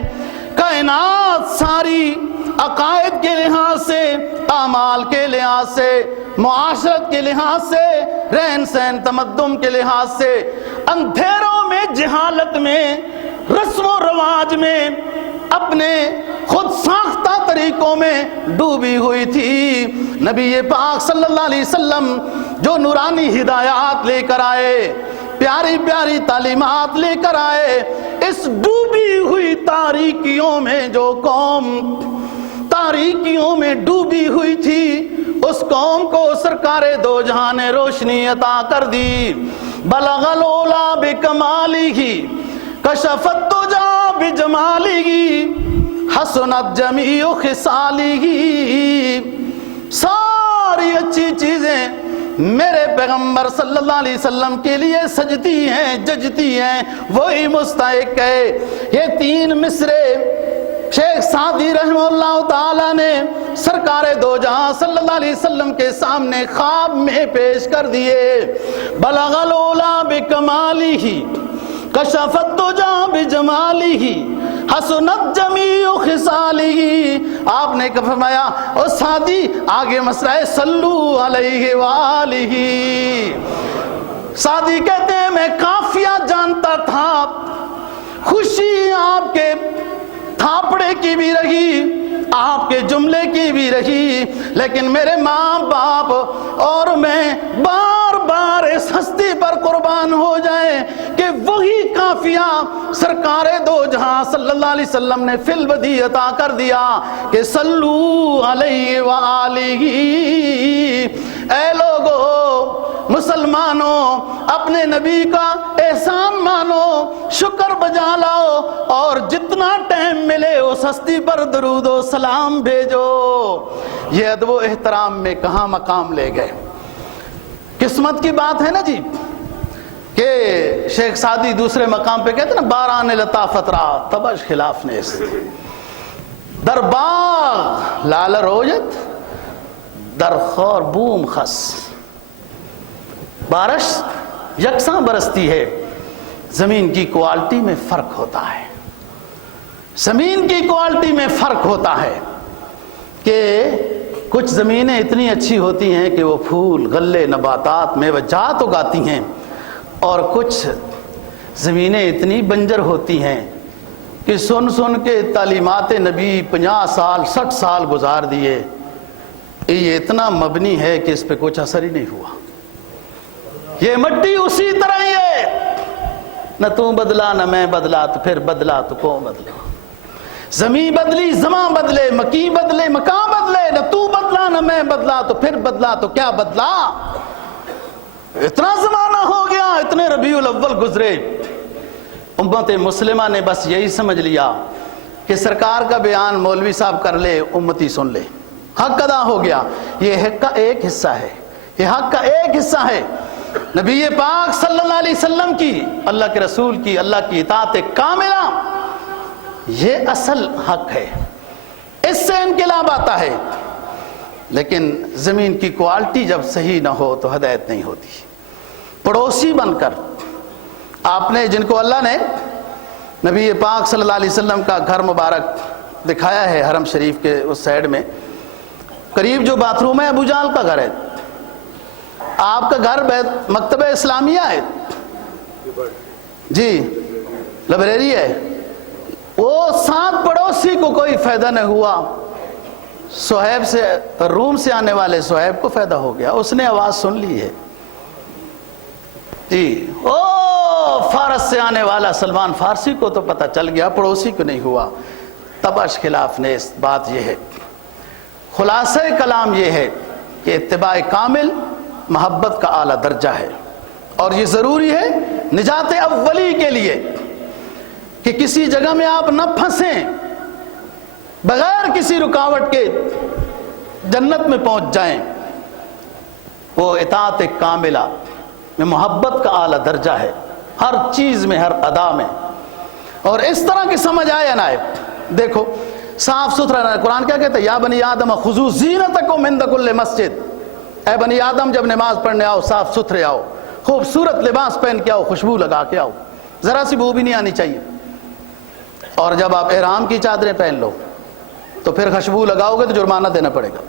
کائنات ساری عقائد کے لحاظ سے، اعمال کے لحاظ سے، معاشرت کے لحاظ سے، رہن سہن تمدن کے لحاظ سے اندھیروں میں، جہالت میں، رسم و رواج میں، اپنے خود ساختہ طریقوں میں ڈوبی ہوئی تھی۔ نبی پاک صلی اللہ علیہ وسلم جو نورانی ہدایات لے کر آئے، پیاری پیاری تعلیمات لے کر آئے. اس ڈوبی ہوئی تاریکیوں میں جو قوم تاریکیوں میں ڈوبی ہوئی تھی اس قوم کو سرکار دو جہاں نے روشنی عطا کر دی. بلغ العلا بکمالہ کشف الدجا بجمالہ حسنت جمیع خصالہ. ساری اچھی چیزیں میرے پیغمبر صلی اللہ علیہ وسلم کے لیے سجتی ہیں ججتی ہیں، وہی مستحق ہے. یہ 3 مصرے شیخ سعدی رحمہ اللہ تعالی نے سرکار دو جہاں صلی اللہ علیہ وسلم کے سامنے خواب میں پیش کر دیے. بلغ العلا بکمالہ کشف الدجا بجمالہ حسنت جمیع خصالہ. آپ نے فرمایا او سعدی آگے مسئلہ ہے صلو علیہ وآلہ. سعدی کہتے ہیں میں کافیہ جانتا تھا، خوشی آپ کے تھاپڑے کی بھی رہی، آپ کے جملے کی بھی رہی، لیکن میرے ماں باپ اور میں بار بار اس ہستی پر قربان ہو جائیں کہ وہی کافیہ سرکار دو جہاں صلی اللہ علیہ وسلم نے فی البدی عطا کر دیا کہ صلو علیہ وآلہ. اے لوگو مسلمانوں اپنے نبی کا احسان مانو، شکر بجا لاؤ اور جتنا ٹائم ملے اس ہستی پر درود و سلام بھیجو. یہ ادب و احترام میں کہاں مقام لے گئے. قسمت کی بات ہے نا جی کہ شیخ سعدی دوسرے مقام پہ کہتے ہیں نا باران لطافت را تبش خلاف نیست در باغ لال رویت در خور بوم خس. بارش یکساں برستی ہے، زمین کی کوالٹی میں فرق ہوتا ہے. زمین کی کوالٹی میں فرق ہوتا ہے کہ کچھ زمینیں اتنی اچھی ہوتی ہیں کہ وہ پھول غلے نباتات میوہ جات اگاتی ہیں، اور کچھ زمینیں اتنی بنجر ہوتی ہیں کہ سن سن کے تعلیمات نبی 50 سال 60 سال گزار دیے، یہ اتنا مبنی ہے کہ اس پہ کچھ اثر ہی نہیں ہوا. یہ مٹی اسی طرح ہی ہے، نہ تو بدلا نہ میں بدلا تو پھر بدلا تو کون بدلا. زمین بدلی زماں بدلے، مکی بدلے مکان بدلے، نہ تو بدلا نہ میں بدلا تو پھر بدلا تو کیا بدلا. اتنا زمانہ ہو گیا، اتنے ربیع الاول گزرے، امت مسلمہ نے بس یہی سمجھ لیا کہ سرکار کا بیان مولوی صاحب کر لے امتی سن لے، حق ادا ہو گیا. یہ حق کا ایک حصہ ہے، یہ حق کا ایک حصہ ہے. نبی پاک صلی اللہ علیہ وسلم کی، اللہ کے رسول کی، اللہ کی اطاعت کاملہ یہ اصل حق ہے، اس سے انقلاب آتا ہے. لیکن زمین کی کوالٹی جب صحیح نہ ہو تو ہدایت نہیں ہوتی. پڑوسی بن کر آپ نے جن کو اللہ نے نبی پاک صلی اللہ علیہ وسلم کا گھر مبارک دکھایا ہے حرم شریف کے اس سائڈ میں قریب جو باتھ روم ہے ابو جہل کا گھر ہے، آپ کا گھر مکتبہ اسلامیہ ہے جی، لائبریری ہے. وہ 7 پڑوسی کو کوئی فائدہ نہیں ہوا. صہیب سے روم سے آنے والے صہیب کو فائدہ ہو گیا، اس نے آواز سن لی ہے جی. او فارس سے آنے والا سلمان فارسی کو تو پتہ چل گیا، پڑوسی کو نہیں ہوا. تبش خلاف نیست. بات یہ ہے، خلاصہ کلام یہ ہے کہ اتباع کامل محبت کا اعلیٰ درجہ ہے، اور یہ ضروری ہے نجات اولی کے لیے کہ کسی جگہ میں آپ نہ پھنسیں، بغیر کسی رکاوٹ کے جنت میں پہنچ جائیں. وہ اطاعت کاملہ میں محبت کا اعلیٰ درجہ ہے، ہر چیز میں، ہر ادا میں. اور اس طرح کی سمجھ آئے یا نہ آئے، دیکھو صاف ستھرا رہنا. قرآن کیا کہتا ہے؟ یا بنی آدم خذوا زینتکم عند کل مسجد. اے بنی آدم جب نماز پڑھنے آؤ صاف ستھرے آؤ، خوبصورت لباس پہن کے آؤ، خوشبو لگا کے آؤ، ذرا سی بو بھی نہیں آنی چاہیے. اور جب آپ احرام کی چادریں پہن لو تو پھر خوشبو لگاؤ گے تو جرمانہ دینا پڑے گا.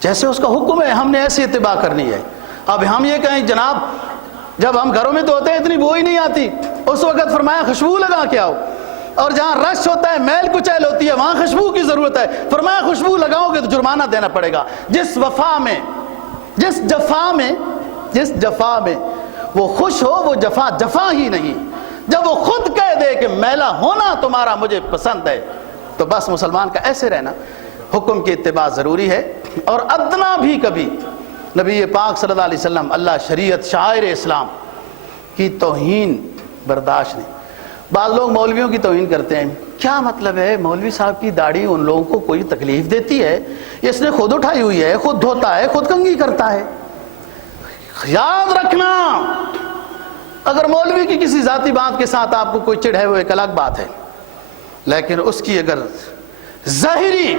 جیسے اس کا حکم ہے ہم نے ایسی اتباع کرنی ہے. اب ہم یہ کہیں جناب جب ہم گھروں میں تو ہوتے ہیں اتنی بو ہی نہیں آتی، اس وقت فرمایا خوشبو لگا کے آؤ. اور جہاں رش ہوتا ہے، میل کچیل ہوتی ہے، وہاں خوشبو کی ضرورت ہے، فرمایا خوشبو لگاؤ گے تو جرمانہ دینا پڑے گا. جس جفا میں وہ خوش ہو، وہ جفا جفا ہی نہیں۔ جب وہ خود کہہ دے کہ میلا ہونا تمہارا مجھے پسند ہے، تو بس مسلمان کا ایسے رہنا۔ حکم کی اتباع ضروری ہے، اور ادنا بھی کبھی نبی پاک صلی اللہ علیہ وسلم، اللہ، شریعت، شعائر اسلام کی توہین برداشت نہیں۔ بعض لوگ مولویوں کی توہین کرتے ہیں، کیا مطلب ہے؟ مولوی صاحب کی داڑھی ان لوگوں کو کوئی تکلیف دیتی ہے؟ اس نے خود اٹھائی ہوئی ہے، خود دھوتا ہے، خود کنگھی کرتا ہے۔ یاد رکھنا، اگر مولوی کی کسی ذاتی بات کے ساتھ آپ کو کوئی چڑھ ہے وہ ایک الگ بات ہے، لیکن اس کی اگر ظاہری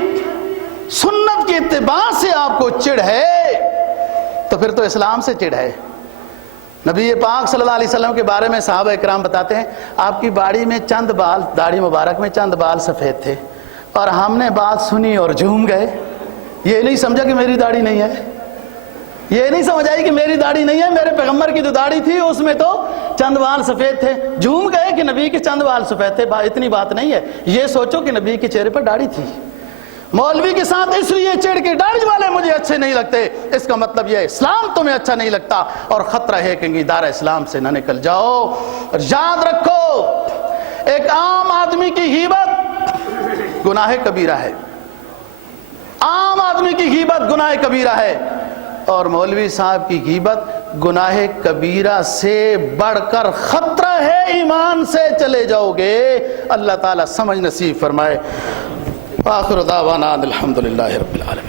سنت کی اتباع سے آپ کو چڑھ ہے تو پھر تو اسلام سے چڑھ ہے۔ نبی پاک صلی اللہ علیہ وسلم کے بارے میں صحابہ اکرام بتاتے ہیں، آپ کی باڑی میں چند بال، داڑھی مبارک میں چند بال سفید تھے، اور ہم نے بات سنی اور جھوم گئے۔ یہ نہیں سمجھا کہ میری داڑھی نہیں ہے، یہ نہیں سمجھ آئی کہ میری داڑھی نہیں ہے، میرے پیغمبر کی جو داڑھی تھی اس میں تو چند بال سفید تھے، جھوم گئے کہ نبی کے چند بال سفید تھے۔ اتنی بات نہیں ہے، یہ سوچو کہ نبی کے چہرے پر داڑھی تھی۔ مولوی کے ساتھ اس لیے چڑھ کے داڑھی والے مجھے اچھے نہیں لگتے، اس کا مطلب یہ اسلام تمہیں اچھا نہیں لگتا، اور خطرہ ہے کہ دار اسلام سے نہ نکل جاؤ۔ اور یاد رکھو، ایک عام آدمی کی غیبت گناہ کبیرہ ہے، عام آدمی کی غیبت گناہ کبیرہ ہے، اور مولوی صاحب کی غیبت گناہ کبیرہ سے بڑھ کر خطرہ ہے، ایمان سے چلے جاؤ گے۔ اللہ تعالیٰ سمجھ نصیب فرمائے۔ آخر دعوانا الحمدللہ رب العالمین۔